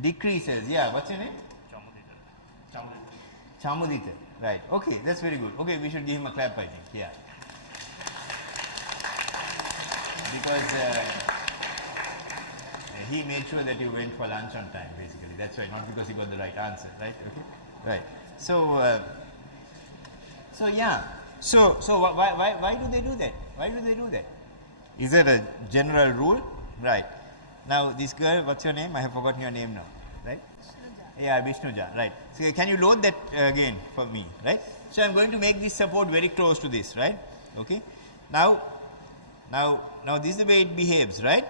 decreases. Yeah, what's your name? Chamudita. Right. Okay, that's very good. Okay, we should give him a clap, I think. Yeah. Because he made sure that you went for lunch on time, basically. That's why, not because he got the right answer, right? Okay. Right. So, so yeah. So why do they do that? Why do they do that? Is there a general rule? Right. Now, this girl, what's your name? I have forgotten your name now. Right? Yeah, Vishnuja, right. So, can you load that again for me, right? So, I am going to make this support very close to this, right? Okay. Now this is the way it behaves, right?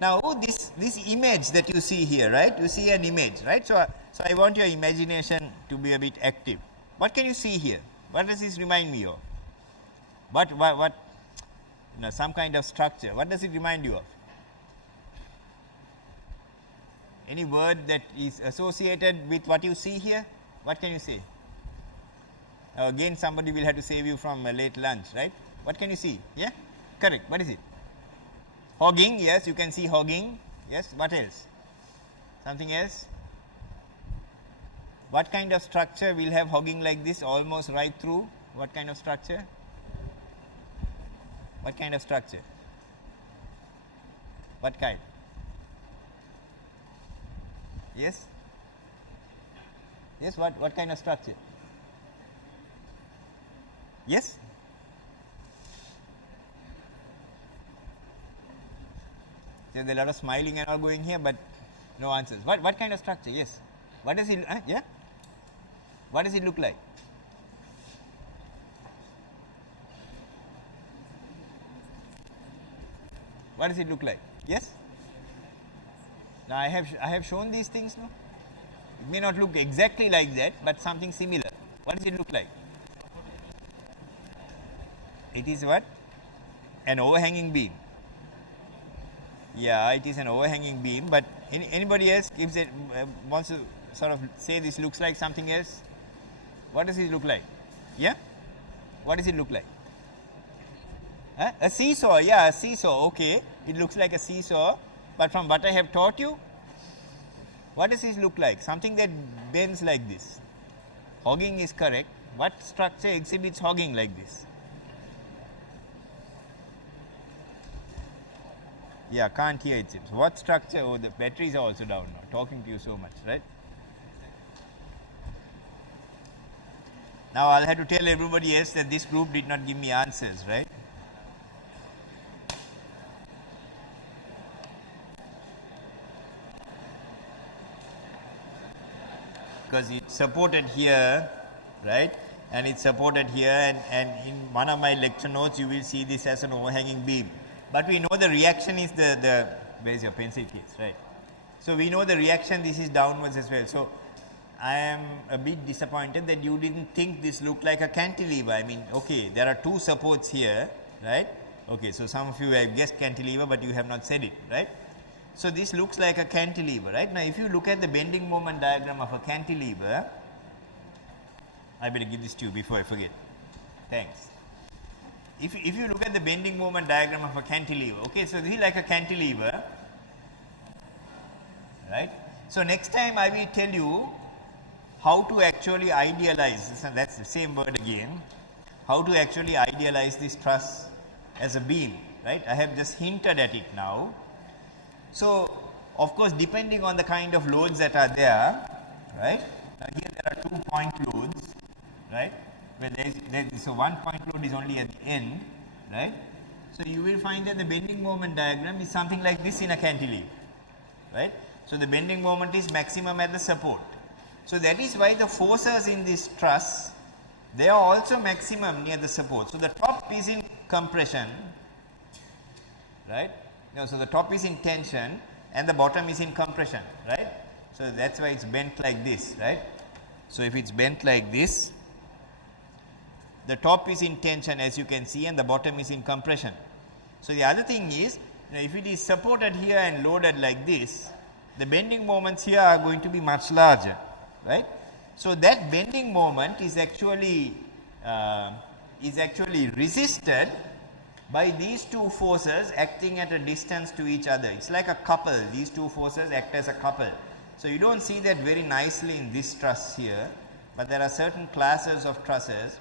Now, this image that you see here, right? You see an image, right? So I want your imagination to be a bit active. What can you see here? What does this remind me of? What you know, some kind of structure. What does it remind you of? Any word that is associated with what you see here? What can you say? Again, somebody will have to save you from a late lunch, right? What can you see? Yeah? Correct. What is it? Hogging. Yes, you can see hogging. Yes. What else? Something else? What kind of structure will have hogging like this almost right through? What kind of structure? What kind of structure? What kind? Yes? Yes, what kind of structure? Yes? There's a lot of smiling and all going here, but no answers. What kind of structure? Yes. What does it, yeah? What does it look like? What does it look like? Yes? Now, I have shown these things, no? It may not look exactly like that, but something similar. What does it look like? It is what? An overhanging beam. Yeah, it is an overhanging beam, but anybody else gives it, wants to sort of say this looks like something else? What does it look like? Yeah? What does it look like? Huh? A seesaw, yeah, a seesaw, okay. It looks like a seesaw, but from what I have taught you, what does this look like? Something that bends like this. Hogging is correct. What structure exhibits hogging like this? Yeah, can't hear it seems. What structure? Oh, the batteries are also down now, talking to you so much, right? Now, I'll have to tell everybody else that this group did not give me answers, right? Because it's supported here, right? And it's supported here, and in one of my lecture notes, you will see this as an overhanging beam. But we know the reaction is where's your pencil case, right? So we know the reaction, this is downwards as well. So I am a bit disappointed that you didn't think this looked like a cantilever. I mean, okay, there are two supports here, right? Okay, so some of you have guessed cantilever, but you have not said it, right? So this looks like a cantilever, right? Now, if you look at the bending moment diagram of a cantilever, I better give this to you before I forget. Thanks. If you look at the bending moment diagram of a cantilever, okay, so this is like a cantilever, right? So next time I will tell you how to actually idealize this, and that's the same word again, how to actually idealize this truss as a beam, right? I have just hinted at it now. So, of course, depending on the kind of loads that are there, right? Now here there are 2 point loads, right? Where so 1 point load is only at the end, right? So you will find that the bending moment diagram is something like this in a cantilever, right? So the bending moment is maximum at the support. So that is why the forces in this truss, they are also maximum near the support. So the top is in compression, right? No, so the top is in tension and the bottom is in compression, right? So that's why it's bent like this, right? So if it's bent like this, the top is in tension as you can see and the bottom is in compression. So the other thing is, if it is supported here and loaded like this, the bending moments here are going to be much larger, right? So that bending moment is actually resisted by these two forces acting at a distance to each other. It's like a couple. These two forces act as a couple. So you don't see that very nicely in this truss here, but there are certain classes of trusses